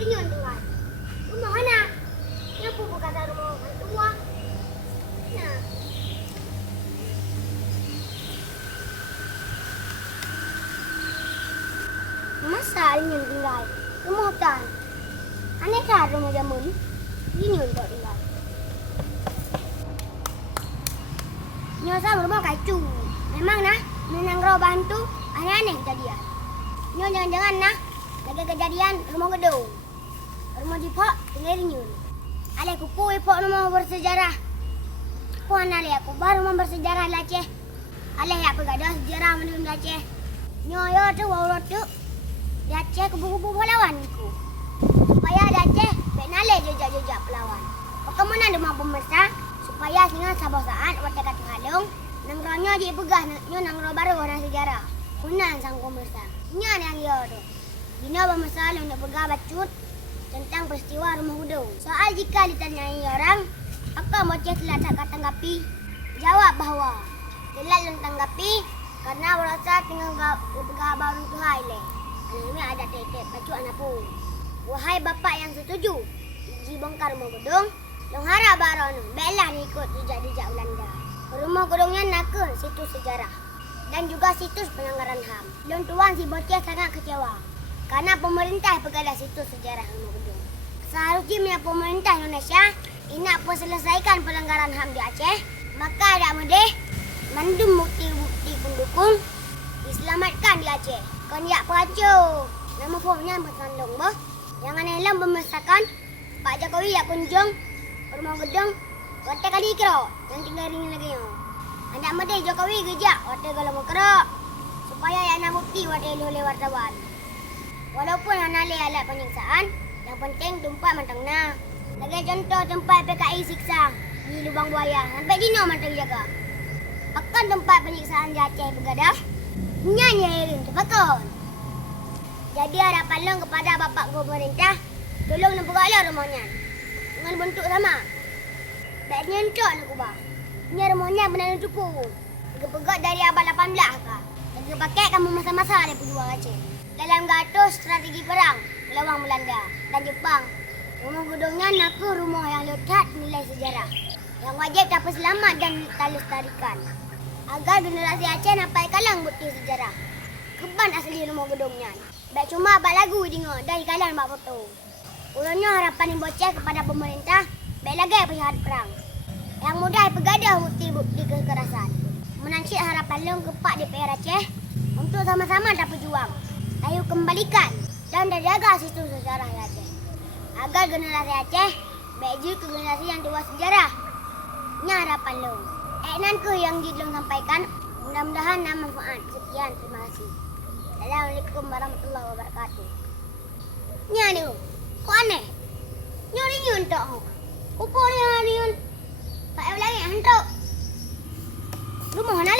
Ringan dengar. Rumah mana? Kenapa berkata rumah orang tua? Nah. Masa ringan dengar? Rumah hutan. Anehkah rumah jamun? Ringan tak dengar. Nyo sama rumah kacu. Memang nah, menang roh bantu, aneh-aneh kejadian. Nyo jangan-jangan nah, lagi kejadian rumah gedung. Rumah jipok tinggal ringan. Alih kupu ipok rumah bersejarah. Puan alih aku baru rumah bersejarah lah ceh. Alih aku gak ada sejarah menurut dah ceh. Nyo yo tu wawrot tu. Dah ceh kubu-kubu pahlawanku. Supaya dah ceh benale jejak-jejak pelawan. Bagaimana rumah pemirsa supaya singa sabar saat waktu katu halung nang ronyo di pegah nyo nang ro baru orang sejarah. Kunan sang pemirsa. Nyo yang yo tu. Dino pemirsa lu nak pegah bacut tentang peristiwa rumah gedung. Soal jika ditanyai orang, apa bocah telah tak tanggapi? Jawab bahawa telah tanggapi karena berasa tinggal pegah baru tu haile. Ini ada titik bacut anak pun. Wahai bapak yang setuju, iji bongkar rumah gedung, long harap baron bela ni ikut jejak-jejak Belanda. Rumah gedungnya nak ke situs sejarah dan juga situs pelanggaran HAM. Long tuan si bocah sangat kecewa karena pemerintah pegadah situs sejarah rumah gedung. Seharusnya pemerintah Indonesia nak selesaikan pelanggaran HAM di Aceh, maka ada mudih mandum bukti-bukti pendukung diselamatkan di Aceh. Kan ya peracu. Nama formnya bersandung boh. Yang aneh memesakan Pak Jokowi ya kunjung rumah gedung waktu kali kero yang tinggal ringin lagi yo. Anak mudih Jokowi gejak waktu kalau mau kero supaya ya nak bukti waktu oleh wartawan. Walaupun anak alat penyiksaan, yang penting tempat mantang na. Lagi contoh tempat PKI siksa di lubang buaya. Sampai dino mantang jaga. Akan tempat penyiksaan di Aceh begadah. Nyanyi airin terbakar. Jadi harapan long kepada bapak pemerintah, tolong nampak rumahnya. Dengan bentuk sama. Baiknya entok nak ubah. Ini rumahnya benar cupu. Pegat dari abad 18 kah? Lagi pakai kamu masa-masa dari pejuang Aceh. Dalam gatos strategi perang melawan Belanda dan Jepang. Rumah gedungnya naku rumah yang lekat nilai sejarah. Yang wajib dapat selamat dan dilestarikan. Agar generasi Aceh nampai kalang bukti sejarah. Keban asli rumah gedungnya. Baik cuma abad lagu dengar dari kalang bak foto. Ulangnya harapan yang bocah kepada pemerintah. Baik lagi pihak perang. Yang mudah pegadah bukti-bukti kekerasan. Menancik harapan long kepak DPR Aceh untuk sama-sama dapat juang. Ayo kembalikan dan jaga situs sejarah Aceh. Agar generasi Aceh baik ke generasi yang tua sejarah. Nya harapan lo. Nan ke yang Jidlong sampaikan. Mudah-mudahan nak manfaat. Sekian, terima kasih. Assalamualaikum warahmatullahi wabarakatuh. Nya ni, kok aneh? Nya ringan tak? Kupu ni ringan. Tak ada lagi hantuk. Rumah mana